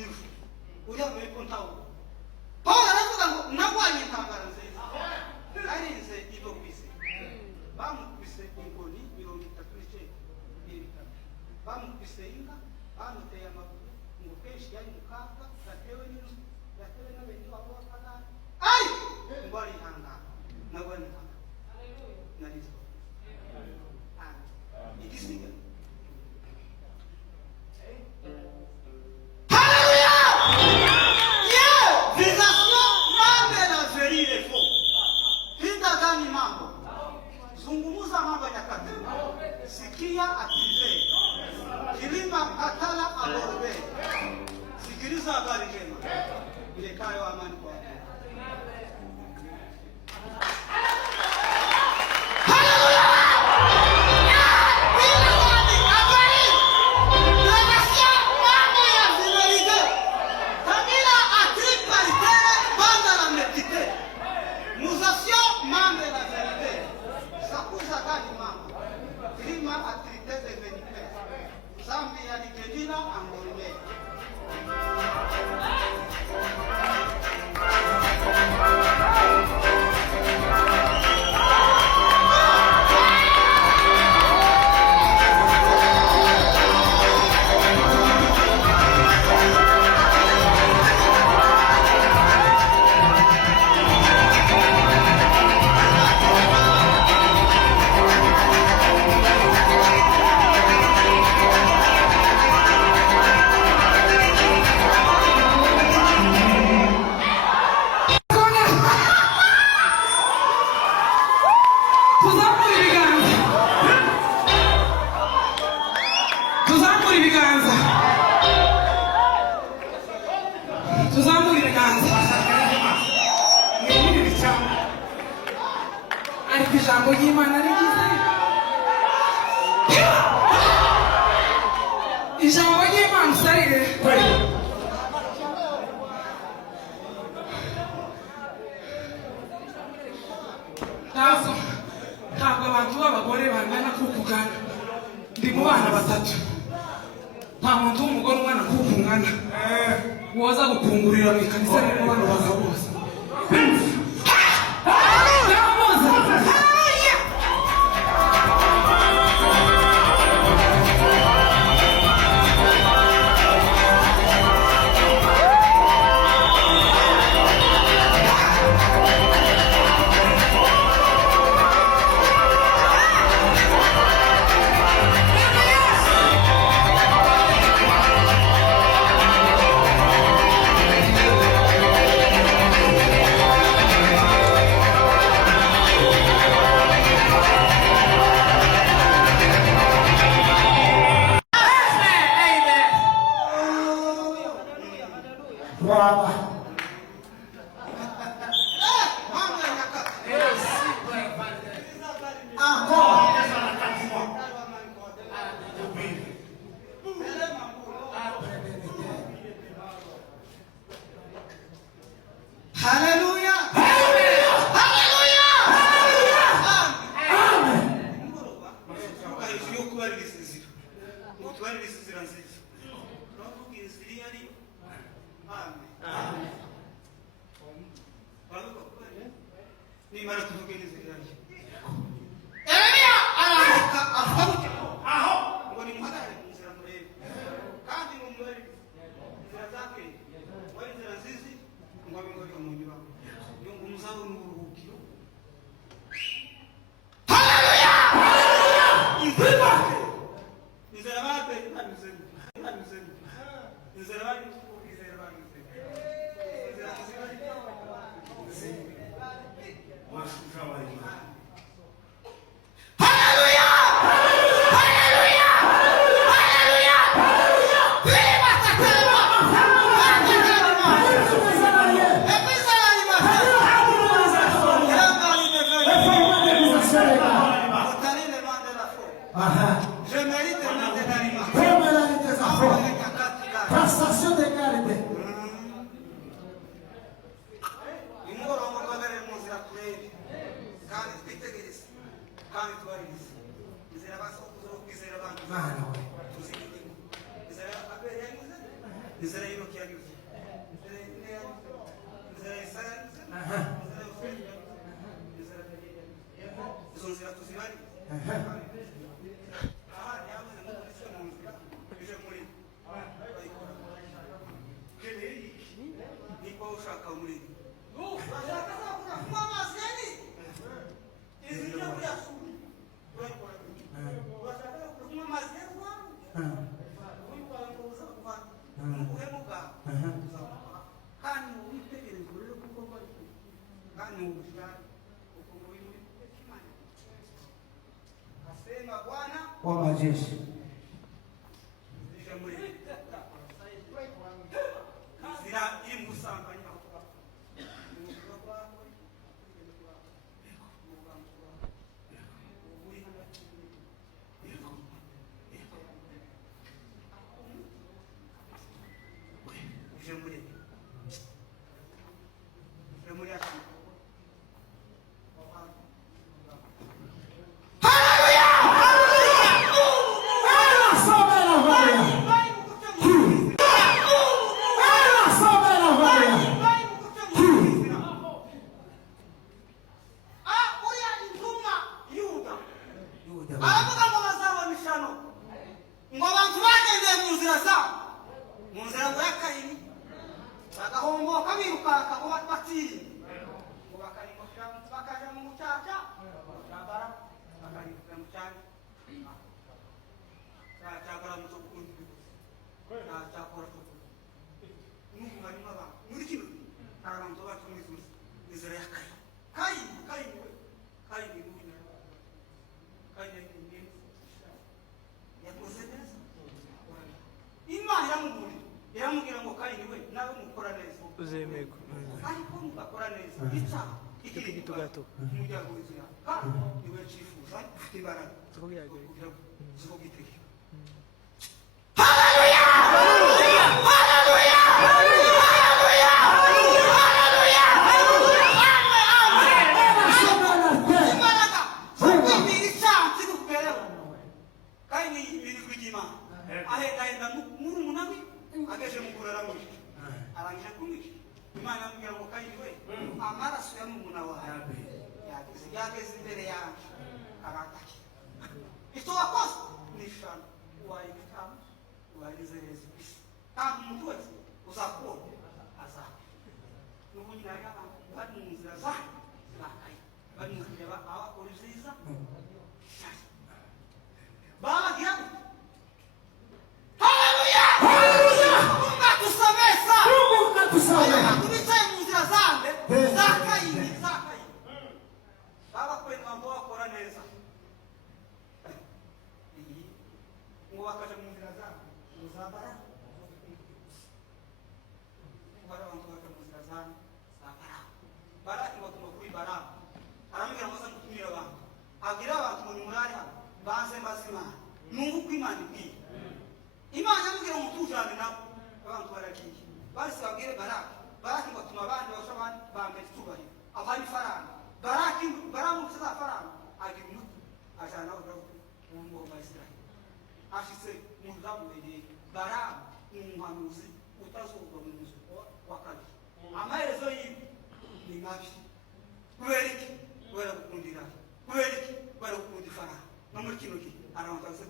imivu uriya muri kontawo Paul aravuga ngo nagwanye intambara nziza arinze ibyo kwise bamukubise inkoni 39 bamukubise inka bamuteye amaguru ngo kenshi yari mu kaga gatewe n'abene wabo b'apagani ariko ngo arihangana nagwanye intambara narizo igisiga zungumuza mambo nyakati sikia atize kilima atala aborbe sikiliza habari njema iletayo amani kwa ijambo ry'Imana rigize ijambo ry'Imana usarire ntabwo abantu b'abagore bangana kukugana ndi mu bana batatu nta muntu w'umugore umwana kukungana woza gukungurira mu ikanisa rero bano bagabo bose inzira y'intoki yanyuze, inzira y'isara, izo nzira tuzibari. Aha yavuze ngo ese mu nzira ije muri bayikora. Keneye niko ushaka muri. Bashaka kuvuga kunywa amazi yani. Izi nyo bya suri. Bashaka kunywa amazi yani wangu. Uyu kwangu uza kuvana. Uhemuka. Kandi ubitegereze rero kuko bari kandi ubujyana uko muri kimana. Asema Bwana wa majeshi. ije muri. Zira imusanganya. Uzemeko. Ariko mukakora neza. Icyaha Ikitu gato. umuryango w'inzira. Niwe cyifuza ufite imbaraga. Tukubyagoye. Zo giteke. Amaraso ya mumuna wawe yageze imbere yanjye arataki icyo wakoze ni ishano wayibitamo wayizereza isi kandi umuntu wese uzakubona azakubona n'ubu nyina y'abantu bari mu nzira zayo bakaye bari mu kureba abakora ibyiza babagira gute haleluya haleluya ungatusomesa ungatusomesa tubicaye mu nzira zande zakayi baba kwenda ngo bakora neza ngo bakaje mu nzira zande uzabara bara abantu bakaje mu nzira zande zabara bara ibatuma kuri bara arambwira ngo aza gutumira abantu abwira abantu ngo nimurari hano baze mazima nungu kwimana ibwiye imana yamubwira ngo tujane nabo abantu baragiye bari sabwire baraki batuma abandi basha abandi bambere tubahira abari faranga baraki baramu za faranga agira umuti ajana udavuga ngo Israel ashitse mu zamuye baramu umuhanuzi utazumva mu nzu wa kabiri amaherezo y'ibi ni mabi kubera iki kubera gukundira kubera iki kubera gukunda ifaranga no muri kino gihe arabanza